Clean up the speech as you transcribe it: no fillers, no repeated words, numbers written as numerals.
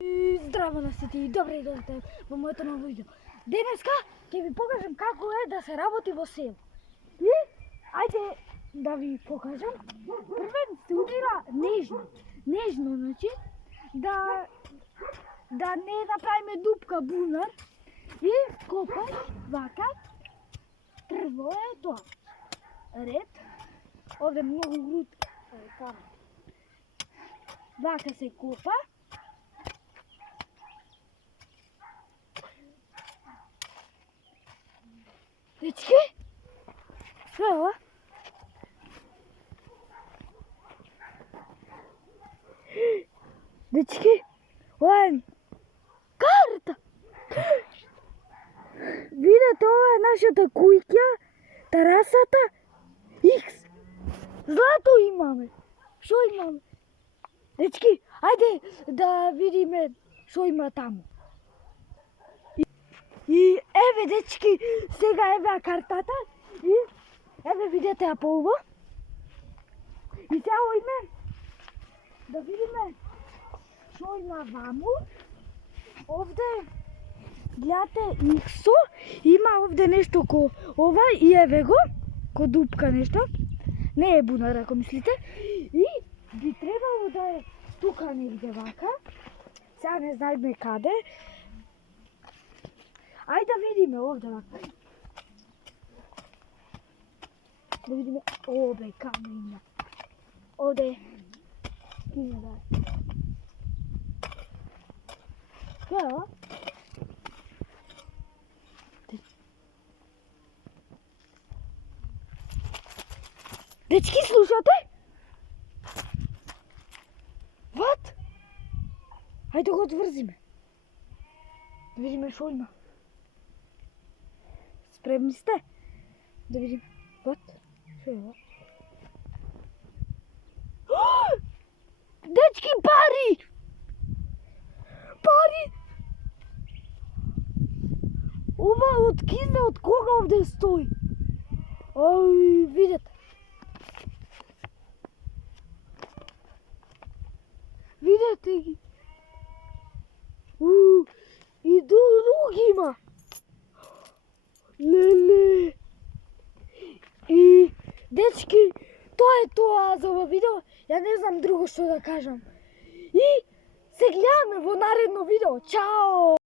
Здраво на сите и добре дојдете во моето ново видео. Денеска ќе ви покажам како е да се работи во село. И ајде да ви покажам. Првен се удира нежно. Нежно, значи да не направиме дупка бунар и копаш вака. Прво е тоа. Ред. Овде многу груд. Вака се копа. Дечки? Што е ова? Дечки? Ова е карта! Видете, ова е нашата куќа, терасата, X. Злато имаме. Што имаме? Дечки, ајде да видиме што има таму. И еве дечки, сега еве картата и еве видете ја полво. И сега ојме да видиме што има ваму. Овде гледате иксо, има овде нешто ко ова и еве го, ко дупка нешто. Не е бунар ако мислите. И би требало да е тука негде вака. Сега не знаеме каде. Ајде да видиме овде вака. Да видиме, овде камо има. Овде има да. Што е ова? Дечки, слушате? What? Ајде го отврзиме. Да видиме што има. Спремни сте? Да видим. Вот. Што е ова? Дечки, пари! Пари! Ова од кизе, од кога овде стои? Ој, видете. Видете ги. И други има. Леле. И дечки, тоа е тоа за ова видео. Ја не знам друго што да кажам. И се гледаме во наредно видео. Чао!